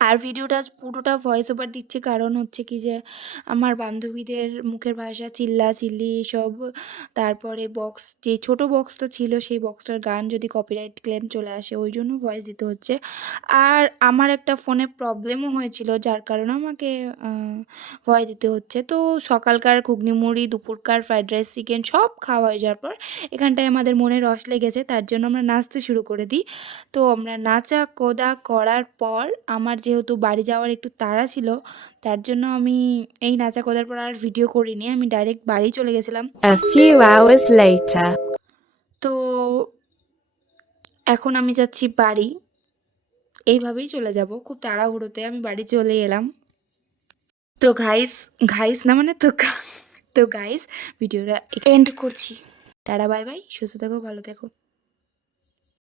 আর ভিডিওটা পুরোটা voice over দিচ্ছি কারণ হচ্ছে কি যে আমার বান্ধবীদের মুখের ভাষা, চিল্লাচিল্লি এসব, তারপরে বক্স, যে ছোট বক্সটা ছিল সেই বক্সটার গান যদি কপিরাইট ক্লেম চলে আসে, ওই জন্য ভয়েস দিতে হচ্ছে। আর আমার একটা ফোনে প্রবলেমও হয়েছিল, যার কারণে আমাকে ভয়েস দিতে হচ্ছে। তো সকালকার ঘুগনি মুড়ি, দুপুরকার ফ্রাইড রাইস, চিকেন সব খাওয়া হয়ে যাওয়ার পর এখানটায় আমাদের মনে রস লেগেছে, তার জন্য আমরা নাচতে শুরু করে দিই। তো আমরা নাচা কোদা করার পর আমার যেহেতু বাড়ি যাওয়ার একটু তাড়া ছিল, তার জন্য আমি এই নাচা কোদার পর আর ভিডিও করিনি, আমি ডাইরেক্ট বাড়ি চলে গেছিলাম। A few hours later. তো এখন আমি যাচ্ছি বাড়ি, এইভাবেই চলে যাব, খুব তাড়াহুড়োতে আমি বাড়ি চলে এলাম। তো ঘাইস না মানে তো গাইস ভিডিওটা এন্ড করছি। টাটা, বাই বাই, সুস্থ থেকো, ভালো থেকো।